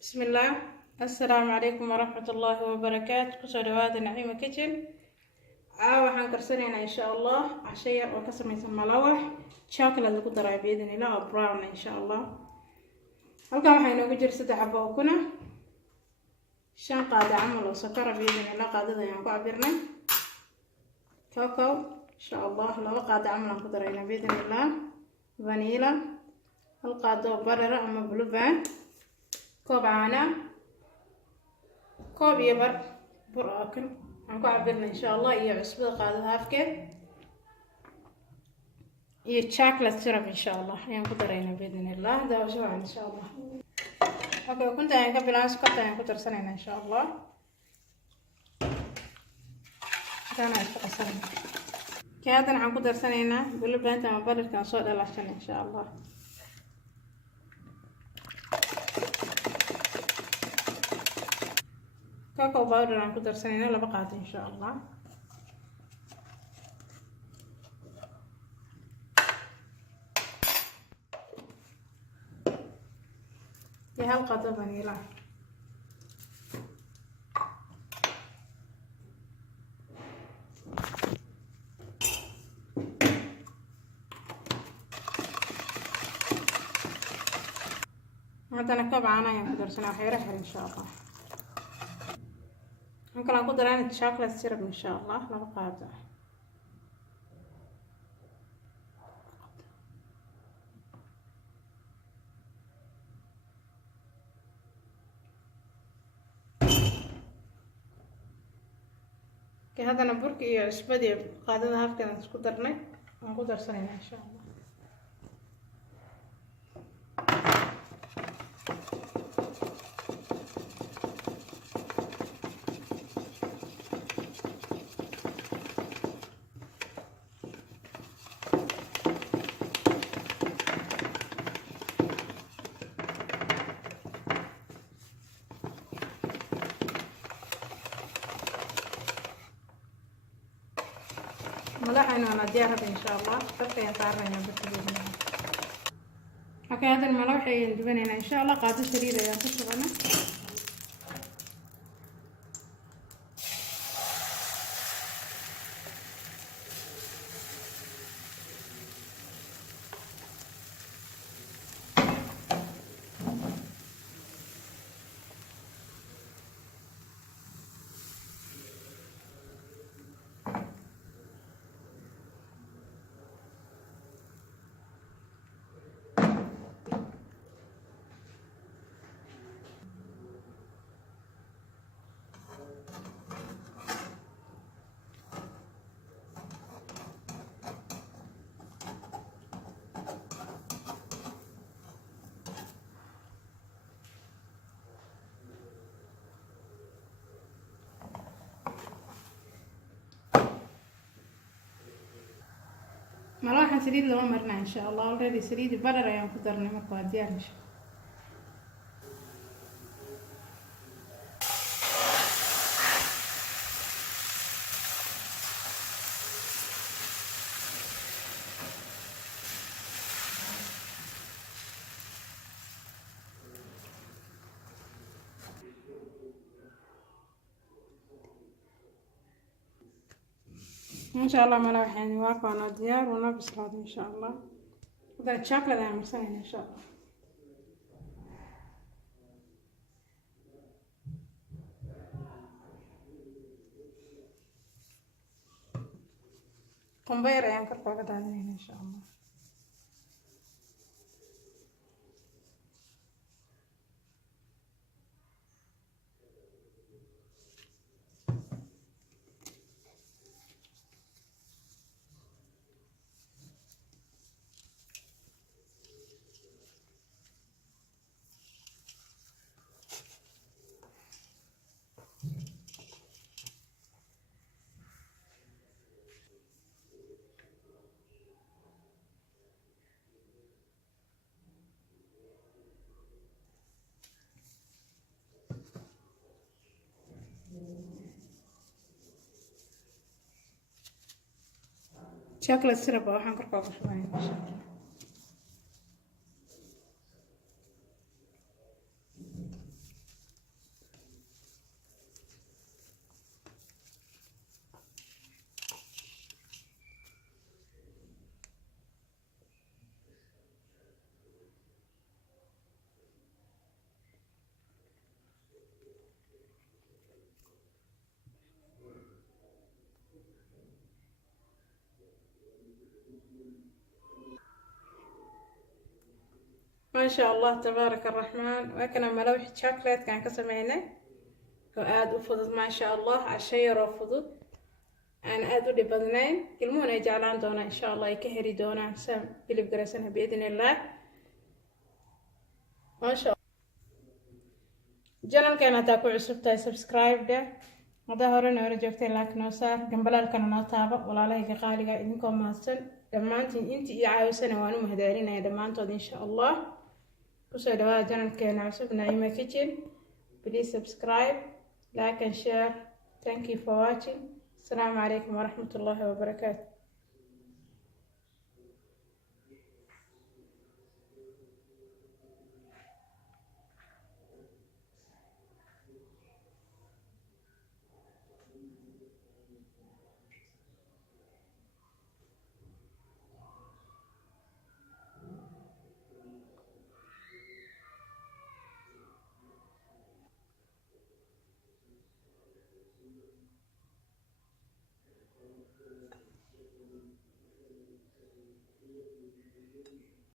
بسم الله. السلام عليكم ورحمة الله وبركاته. كسر هذا نعيمة كيتشن. waxaan karsanaynaa insha Allah casho yar oo ka samaysan malawax chocolate lagu daray biyadana ilaa brown insha Allah. halkan waxaa inoogu jira 3 xabo oo kuna 5 qaado camal oo sokor biyadana ilaa qaadada ayaan ku cabirnay cocoa insha Allah 2 qaado camal aan ku daraynaa biyadana ilaa vanilla 1 qaado butter ama blue band koob caano koob iyo bar bur aakan aan ku cabirnay insha Allah iyo cusbada qaadada halfkeed iyo chocolate syrup insha Allah ayaan ku daraynaa bidnillah daawasho waan insha Allah. Okay, kunta ayaan ka bilaabay sokorta ayaan ku darsanaynaa insha Allah. Kana isku qasanaynaa. Kaadan waxaan ku darsanaynaa blue band ama butterka soo dhalashan insha Allah. cocoa powder aan ku darsanaynaa 2 qaado insha Allah. iyo 1 qaado vanilla. haddana koob caano ayaan ku darsanaa wax yar insha Allah. ممكن أقول درانة شوكولاتة سيرب إن شاء الله 2 قاعدة. هذا نبرك إيه عشبدي قاعدة هاف كنا نسكت درنا نقول درسنا إن شاء الله. ملحنا وناديها هذا إن شاء الله تبقى يطارنا بالتبديل. أوكي هذا الملح يندبنا إن شاء الله قاعدة شريرة يا تشغلنا. ملاحة سريد لو مرنا إن شاء الله already سريد بدر يوم قدرنا مقادير إن شاء الله. إن شاء الله ملاح يعني واقع ديار ونبس هذا إن شاء الله. هذا الشوكولاتة يعني مرسلين إن شاء الله. قنبير يعني كربا قد إن شاء الله. chocolate syrup waxaan korka uga shubaynaa insha Allah. ما شاء الله تبارك الرحمن. وكنا ملوح شوكليت كان كسمينه وآد وفضت ما شاء الله عشير وفضت أنا آد ودي بدنين المهم يجعلان دونا إن شاء الله يكهري دونا سام بليب قرسنا بإذن الله. ما شاء الله جنال كان تاكو عصبتاي سبسكرايب ده هذا هورنا ورجوكتين لايك نوصار جنبلال كان نوتابا ولا عليه قالقا إنكم ماسن دمانتين انتي عاوسنا وانو مهدارين دمانتود إن شاء الله. kusoo dhawaada channelkeena cusub Naima Kitchen. Please subscribe, like and share. Thank you for watching. Assalamu alaikum wa rahmatullahi wa barakatuh.